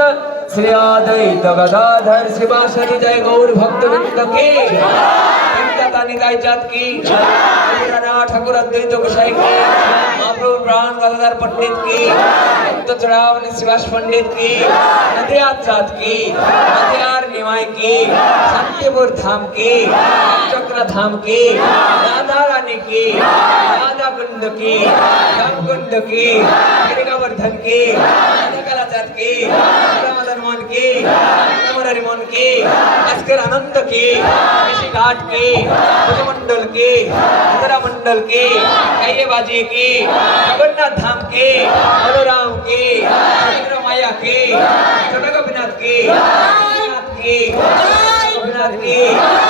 গোবিন্দ শ্রী অদ্বৈত গদাধর শিবাশরি জয় গৌর ভক্তবৃন্দ কি নিতাই চাঁদ কি ঠাকুর অদ্বৈত গোসাই কি মহাপ্রভু প্রাণ গদাধর পণ্ডিত কি তো চড়াও শিবাস পণ্ডিত কি নদিয়ার চাঁদ কি নদিয়ার নিমাই কি শান্তিপুর ধাম কি চক্র ধাম কি রাধা রানী কি রাধা কুণ্ড কি রাম কুণ্ড কি বর্ধন কি भारत की मदन मोहन की हरिमोहन की अस्कर अनंत की घाट की मंडल की इंदिरा मंडल की बाजी की, जगन्नाथ धाम की मनोराम की माया की जगन्नाथ की की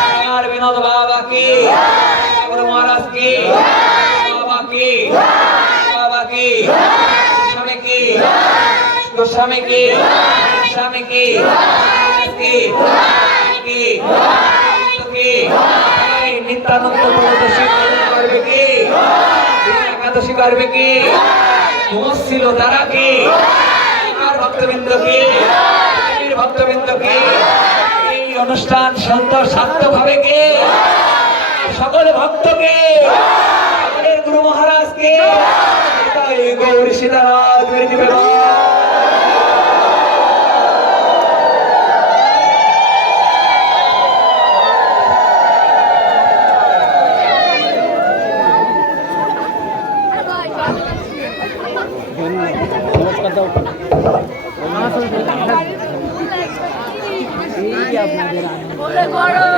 আর বিনোদ বাবা কি গুরু মহারাজ কি বাবা কি বাবা কি স্বামী কি গোস্বামী কি স্বামী কি কি কি কি নিত্যানন্দ প্রদর্শী করবে কি একাদশী করবে কি ঘুমছিল তারা কি আর ভক্তবৃন্দ কি অনুষ্ঠান সুন্দর সার্থকভাবে কে? সকল ভক্তকে? আমাদের গুরু মহারাজ কে গৌরী সীতারাম Thank you. করো